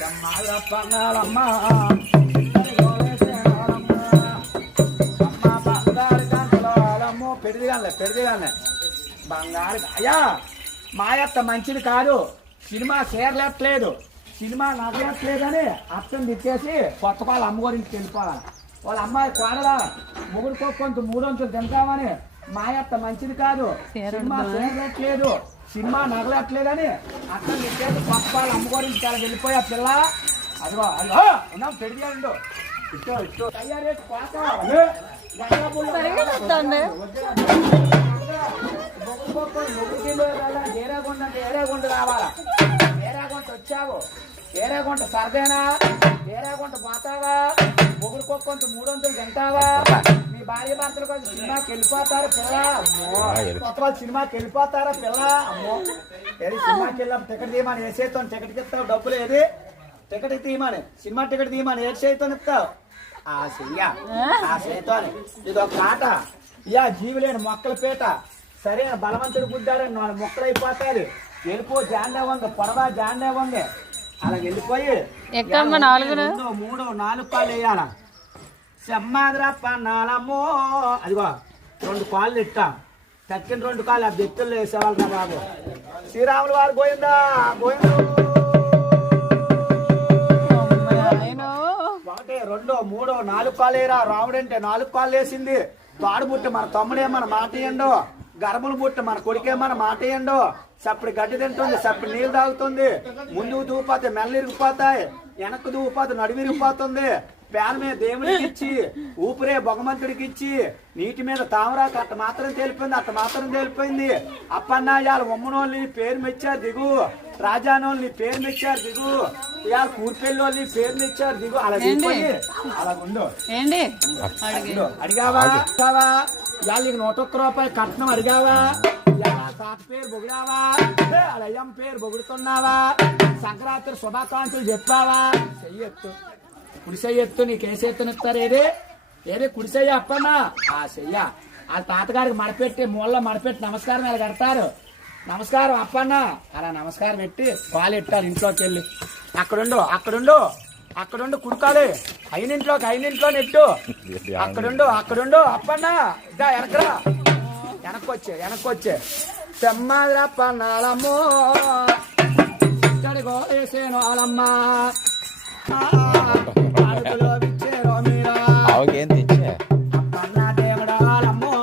పన్నాలమ్మ అమ్మ బంగారు కంకులాలమ్మో పెడిదిగానే పెడిదిగానే బంగారు అయ్యా మాయత్త మంచిది కాదు. సినిమా చేరలేట్లేదు సినిమా నగలేట్లేదని అర్థం తిట్టేసి కొత్త పాలు అమ్మగారింటికి వెళ్ళిపోవాలి. వాళ్ళ అమ్మాయి కోడలా ముగ్గురు కొంత మూడొంతులు తింటామని మాయత్త మంచిది కాదు. సినిమా చేరలేట్లేదు సినిమా నగలట్లేదని అర్థం తిట్టేసి కొత్త పాలు అమ్మగారింటికి అలా వెళ్ళిపోయా పిల్ల. అదిగో అదిగో. ఉన్నాం పెడిగాడు ఇష్టో ఇష్టో తయారేసి కోత ఏ, గంగా పుల్ల సరిగ్గా చెప్తాండి. ఏరాగుంట అంటే ఏరాగుంట రావాలా? ఏరాగుంట వచ్చావు ఏరాగుంట సరదేనా? ఏరాగుంట పోతావా? ముగ్గురు కుక్కంత మూడు వందలు తింటావా? భార్య భర్తలు కొంచెం సినిమాకి వెళ్ళిపోతారు పిల్ల. అమ్మో. కొత్త వాళ్ళు సినిమాకి వెళ్ళిపోతారా పిల్ల? అమ్మో. ఏది సినిమాకి వెళ్ళాం టికెట్ తీయమని ఏ చేతో టికెట్ ఇస్తావు? డబ్బులు ఏది? టికెట్ తీయమని. సినిమా టికెట్ తీయమని ఏ చేతో ఇస్తావు? ఆ చెయ్య. ఆ చేతోని ఇది ఒక ఆట యా జీవులేని మొక్కల పీట. సరైన బలవంతుడు గుద్దాడని నాలుగు మొక్కలు అయిపోతాయి. వెళ్ళిపో జాండే ఉంది పొడవా జాండే ఉంది. అలా వెళ్ళిపోయి మూడో నాలుగు కాళ్ళు వేయాల? నాలమ్మో అదిగో రెండు కాళ్ళు ఇట్టాం. తక్కిన రెండు కాళ్ళు ఆ బెత్తుల్లో వేసేవాళ్ళు రా బాబు. శ్రీరాములు వారు పోయిందా ఒకటి రెండో మూడో నాలుగు కాళ్ళు వేయరా రాముడు అంటే నాలుగు కాళ్ళు వేసింది. తాడు పుట్టి మన తమ్ముడే మన మాట ఇయ్యండు గర్భలు పుట్టి మన కొడుకే మన మాట ఇయ్యండు సప్పుడు గడ్డి తింటుంది సప్పుడు నీళ్ళు తాగుతుంది. ముందుకు దూపోతే మెల్ల ఇరిగిపోతాయి వెనక్కు దూపోతే నడుము ఇరిగిపోతుంది. పేన మీద దేవుడికి ఇచ్చి ఊపిరే భగవంతుడికి ఇచ్చి నీటి మీద తామరాకు అట్ట మాత్రం తేలిపోయింది అట్ట మాత్రం తేలిపోయింది. అప్పన్నాయాలు ఉమ్మనోళ్ళని పేరు మెచ్చారు దిగు. రాజానోళ్ళని పేరు మెచ్చారు దిగు. ఇవాళ కూర్పెల్లి వాళ్ళని పేరు మెచ్చారు దిగు. అలా ఉండు. అడిగావా? అడిగావా? ఇవాళ నీకు నూట ఒక్క రూపాయలు కట్నం అడిగావా? ఇవాళ తాత పేరు వాళ్ళ అయ్యమ్మ పేరు పొగుడుతున్నావా సంక్రాంతి శుభాకాంక్షలు చెప్పావా? చెయ్యొత్తు కుడి ఎత్తు నీకు ఏ ఇస్తారు ఏది? ఏది? కుడిసయ్య అప్పమ్మా ఆ చెయ్య. ఆ తాతగారికి మడపెట్టి మూలలో మడపెట్టి నమస్కారం అలా కడతారు. నమస్కారం అప్పన్న. అలా నమస్కారం పెట్టి పాలు ఎట్టారు ఇంట్లోకి వెళ్ళి. అక్కడుండు అక్కడుండు అక్కడుండు కుడుకాలి అయినింట్లోకి అయినింట్లో నెట్టు. అక్కడుండు అక్కడుండు అప్పన్న. ఇదా వెనకరా వెనక్కొచ్చే వెనక్కొచ్చే. తెమ్మదిరా పన్నాలమ్మో. ఇక్కడికో వేసేను వాళ్ళమ్మ